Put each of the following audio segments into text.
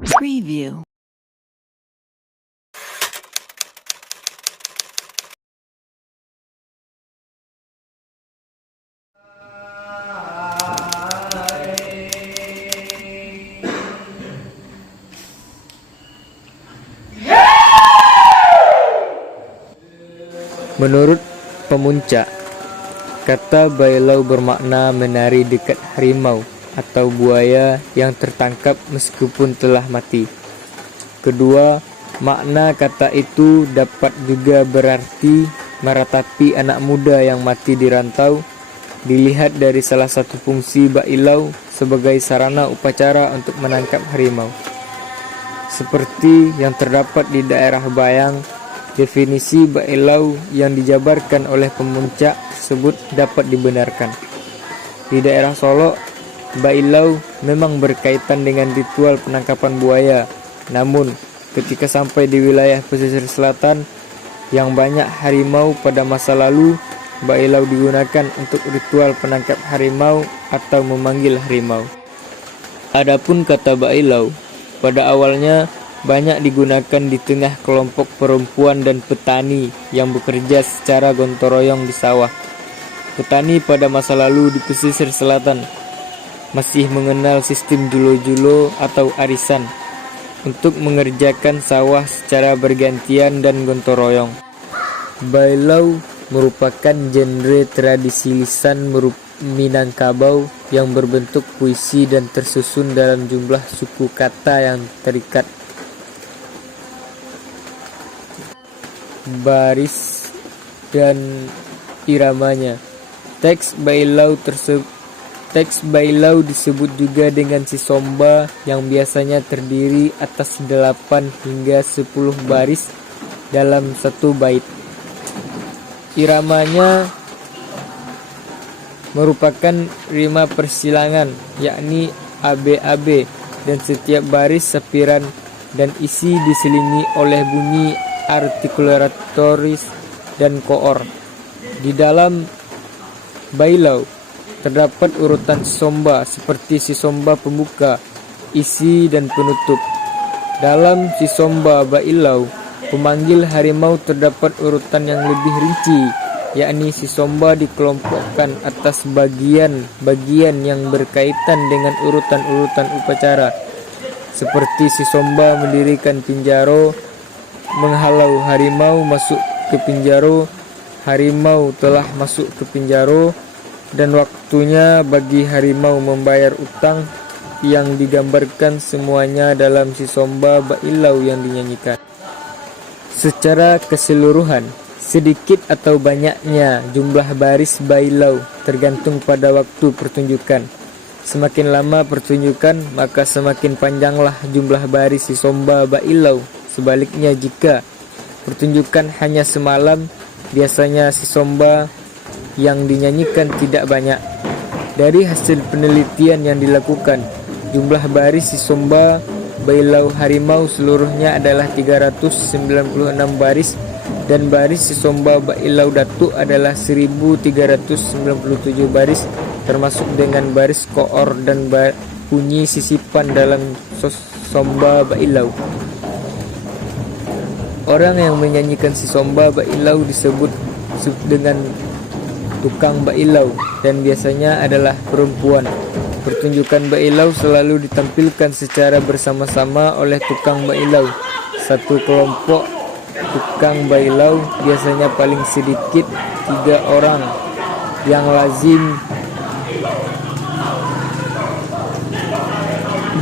Preview. Menurut pemuncak, kata bailau bermakna menari dekat harimau atau buaya yang tertangkap meskipun telah mati. Kedua, makna kata itu dapat juga berarti meratapi anak muda yang mati di rantau. Dilihat dari salah satu fungsi bailau sebagai sarana upacara untuk menangkap harimau. Seperti yang terdapat di daerah Bayang, definisi bailau yang dijabarkan oleh pemuncak tersebut dapat dibenarkan. Di daerah Solo, bailau memang berkaitan dengan ritual penangkapan buaya. Namun, ketika sampai di wilayah pesisir selatan yang banyak harimau pada masa lalu, bailau digunakan untuk ritual penangkap harimau atau memanggil harimau. Adapun kata bailau pada awalnya banyak digunakan di tengah kelompok perempuan dan petani yang bekerja secara gotong-royong di sawah. Petani pada masa lalu di pesisir selatan masih mengenal sistem julo-julo atau arisan untuk mengerjakan sawah secara bergantian dan gotong-royong. Bailau merupakan genre tradisi lisan Minangkabau yang berbentuk puisi dan tersusun dalam jumlah suku kata yang terikat, baris, dan iramanya. Teks bailau disebut juga dengan sisomba yang biasanya terdiri atas 8 hingga 10 baris dalam satu bait. Iramanya merupakan rima persilangan, yakni AB-AB, dan setiap baris sapiran dan isi diselingi oleh bunyi artikulatoris dan koor. Di dalam bailau terdapat urutan sisomba seperti sisomba pembuka, isi, dan penutup. Dalam sisomba bailau pemanggil harimau terdapat urutan yang lebih rinci, yakni sisomba dikelompokkan atas bagian-bagian yang berkaitan dengan urutan-urutan upacara, seperti sisomba mendirikan pinjaro, menghalau harimau masuk ke pinjaro, harimau telah masuk ke pinjaro, dan waktunya bagi harimau membayar utang, yang digambarkan semuanya dalam sisomba bailau yang dinyanyikan. Secara keseluruhan, sedikit atau banyaknya jumlah baris bailau tergantung pada waktu pertunjukan. Semakin lama pertunjukan, maka semakin panjanglah jumlah baris sisomba bailau. Sebaliknya, jika pertunjukan hanya semalam, biasanya sisomba yang dinyanyikan tidak banyak. Dari hasil penelitian yang dilakukan, jumlah baris sisomba bailau harimau seluruhnya adalah 396 baris, dan baris sisomba bailau datuk adalah 1397 baris, termasuk dengan baris koor dan bunyi sisipan dalam sisomba bailau. Orang yang menyanyikan sisomba bailau disebut dengan tukang bailau, dan biasanya adalah perempuan. Pertunjukan bailau selalu ditampilkan secara bersama-sama oleh tukang bailau. Satu kelompok tukang bailau biasanya paling sedikit 3 orang. Yang lazim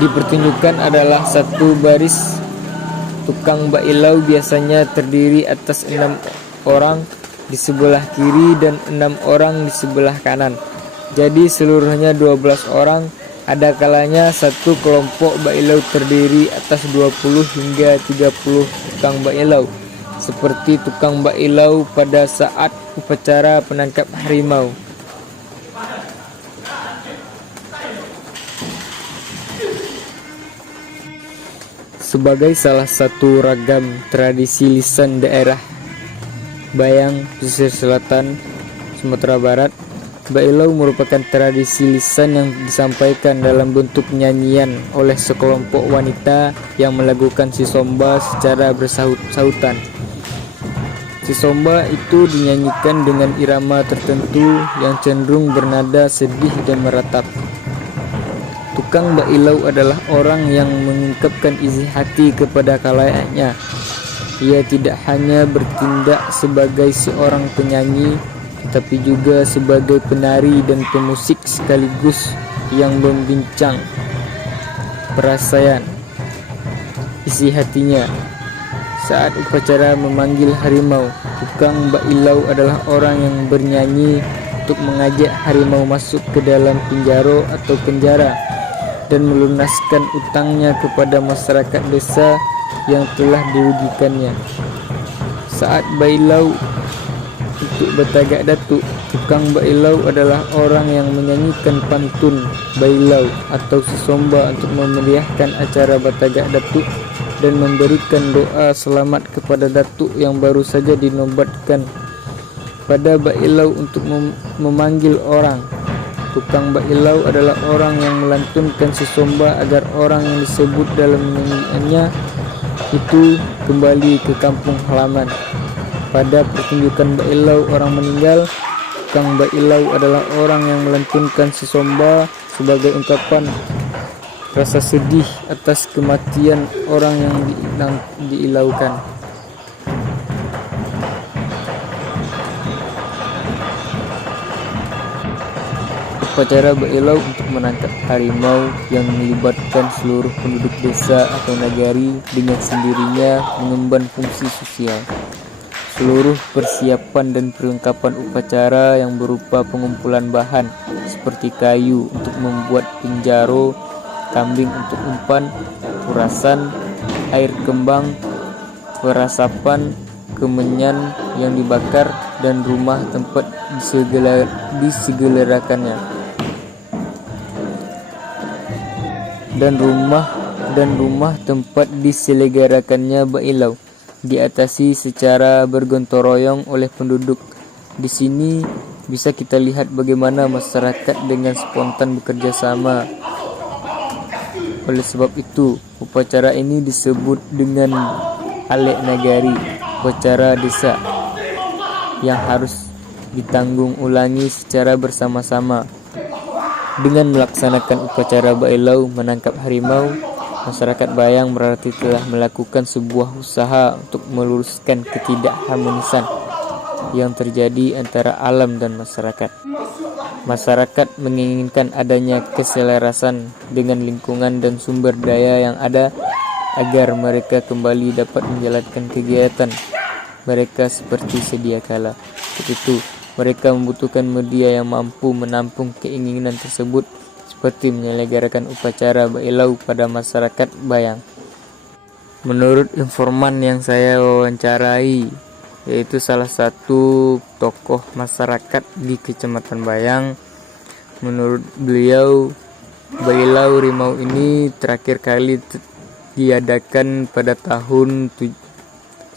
dipertunjukkan adalah satu baris tukang bailau biasanya terdiri atas 6 orang di sebelah kiri dan 6 orang di sebelah kanan. Jadi seluruhnya 12 orang. Ada kalanya satu kelompok bailau terdiri atas 20 hingga 30 tukang bailau, seperti tukang bailau pada saat upacara penangkap harimau. Sebagai salah satu ragam tradisi lisan daerah Bayang, pesisir selatan Sumatera Barat, Bailau merupakan tradisi lisan yang disampaikan dalam bentuk nyanyian oleh sekelompok wanita yang melakukan sisomba secara bersahut-sahutan. Sisomba itu dinyanyikan dengan irama tertentu yang cenderung bernada sedih dan meratap. Tukang bailau adalah orang yang mengungkapkan isi hati kepada khalayaknya. Ia tidak hanya bertindak sebagai seorang penyanyi, tapi juga sebagai penari dan pemusik sekaligus yang membincang perasaan isi hatinya. Saat upacara memanggil harimau, tukang bailau adalah orang yang bernyanyi untuk mengajak harimau masuk ke dalam penjara atau penjara dan melunaskan utangnya kepada masyarakat desa yang telah dirugikannya. Saat bailau untuk Batagak Datuk, tukang bailau adalah orang yang menyanyikan pantun bailau atau sisomba untuk memeriahkan acara Batagak Datuk dan memberikan doa selamat kepada Datuk yang baru saja dinobatkan. Pada bailau untuk memanggil orang, tukang bailau adalah orang yang melantunkan sisomba agar orang yang disebut dalam nyanyiannya itu kembali ke kampung halaman. Pada pertunjukan bailau orang meninggal, tukang bailau adalah orang yang melantunkan sisomba sebagai ungkapan rasa sedih atas kematian orang yang diilaukan. Upacara bailau untuk menangkap harimau yang melibatkan seluruh penduduk desa atau nagari dengan sendirinya mengemban fungsi sosial. Seluruh persiapan dan perlengkapan upacara yang berupa pengumpulan bahan seperti kayu untuk membuat pinjaro, kambing untuk umpan, urasan, air kembang, perasapan, kemenyan yang dibakar, dan rumah tempat disegelerakannya. Dan rumah tempat diselenggarakannya bailau diatasi secara bergotong royong oleh penduduk. Di sini bisa kita lihat bagaimana masyarakat dengan spontan bekerja sama. Oleh sebab itu, upacara ini disebut dengan Alek Nagari, upacara desa, yang harus ditanggung ulangi secara bersama-sama. Dengan melaksanakan upacara bailau menangkap harimau, masyarakat Bayang berarti telah melakukan sebuah usaha untuk meluruskan ketidakharmonisan yang terjadi antara alam dan masyarakat. Masyarakat menginginkan adanya keselarasan dengan lingkungan dan sumber daya yang ada agar mereka kembali dapat menjalankan kegiatan mereka seperti sedia kala. Untuk itu, mereka membutuhkan media yang mampu menampung keinginan tersebut, seperti menyelenggarakan upacara bailau pada masyarakat Bayang. Menurut informan yang saya wawancarai, yaitu salah satu tokoh masyarakat di Kecamatan Bayang, menurut beliau, bailau rimau ini terakhir kali diadakan pada tahun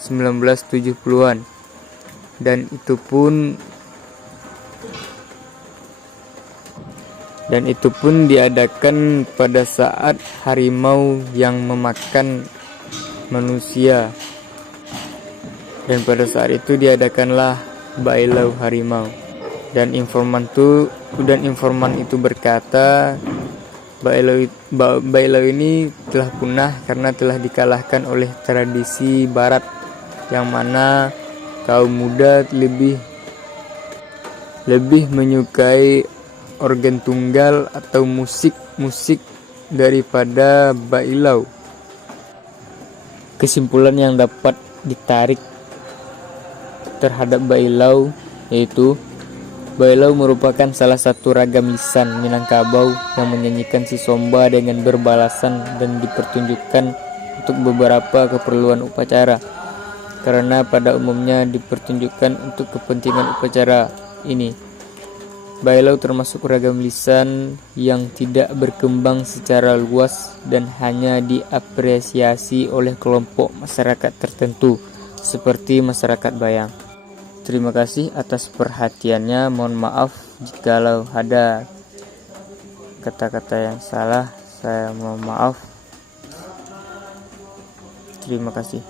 1970-an, dan itu pun diadakan pada saat harimau yang memakan manusia, dan pada saat itu diadakanlah bailau harimau. Dan informan itu berkata bailau ini telah punah karena telah dikalahkan oleh tradisi barat, yang mana kaum muda lebih menyukai organ tunggal atau musik daripada bailau. Kesimpulan yang dapat ditarik terhadap bailau yaitu bailau merupakan salah satu ragam lisan Minangkabau yang menyanyikan sisomba dengan berbalasan dan dipertunjukkan untuk beberapa keperluan upacara, karena pada umumnya dipertunjukkan untuk kepentingan upacara ini. Bailau termasuk ragam lisan yang tidak berkembang secara luas dan hanya diapresiasi oleh kelompok masyarakat tertentu seperti masyarakat Bayang. Terima kasih atas perhatiannya. Mohon maaf Jikalau ada kata-kata yang salah, saya mohon maaf. Terima kasih.